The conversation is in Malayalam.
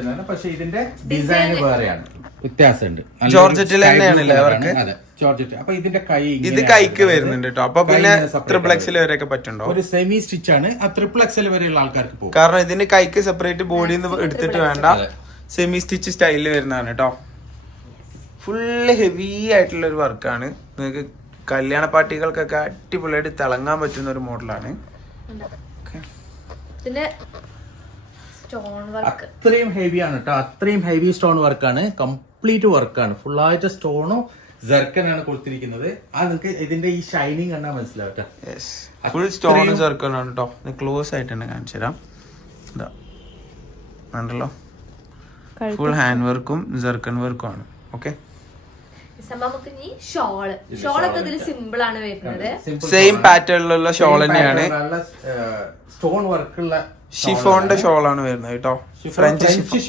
തന്നെയാണ്, പക്ഷെ ഇതിന്റെ ഡിസൈൻ വേറെയാണ്, വ്യത്യാസമുണ്ട്. ജോർജറ്റിൽ തന്നെയാണല്ലേ അവർക്ക്? അതെ, ജോർജറ്റ്. അപ്പൊ ഇതിന്റെ കൈ ഇത് കൈക്ക് വരുന്നുണ്ട് കേട്ടോ. അപ്പൊ പിന്നെ ട്രിപ്പിൾ എക്സൽ വരെയൊക്കെ പറ്റുണ്ടോ? ഒരു സെമി സ്റ്റിച്ച് ആണ്, ആ ട്രിപ്പിൾ എക്സൽ വരെയുള്ള ആൾക്കാർക്ക് പോകും. കാരണം ഇതിന്റെ കൈക്ക് സെപ്പറേറ്റ് ബോഡിയിൽ നിന്ന് എടുത്തിട്ട് വേണ്ട, സെമി സ്റ്റിച്ച് സ്റ്റൈലിൽ വരുന്നതാണ് കേട്ടോ. ഫുള്ള് ഹെവി ആയിട്ടുള്ള ഒരു വർക്കാണ്. നിങ്ങൾക്ക് കല്യാണ പാർട്ടികൾക്കൊക്കെ അടിപൊളിയായിട്ട് തിളങ്ങാൻ പറ്റുന്ന ഒരു മോഡലാണ്. അത്രയും ഹെവി ആണ് കേട്ടോ, അത്രയും ഹെവി സ്റ്റോൺ വർക്കാണ്, കംപ്ലീറ്റ് വർക്കാണ്, ഫുള്ളായിട്ട് സ്റ്റോണും ജർക്കനാണ് കൊടുത്തിരിക്കുന്നത്. ആ നിങ്ങൾക്ക് ഇതിന്റെ ഈ ഷൈനിങ് കണ്ടാൽ മനസ്സിലാവട്ടെ. ഫുൾ സ്റ്റോണും ജർക്കനാണ് കേട്ടോ. ക്ലോസ് ആയിട്ട് തന്നെ കാണിച്ചു തരാം. ഇതാ കണ്ടല്ലോ, ഫുൾ ഹാൻഡ് വർക്കും ജർക്കൻ വർക്കും ആണ്. ഓക്കെ, സെയിം പാറ്റേണിലുള്ള ഷോൾ തന്നെയാണ്. സ്റ്റോൺ വർക്കുള്ള ഷിഫോണിന്റെ ഷോളാണ് വരുന്നത് കേട്ടോ. ഫ്രഞ്ച്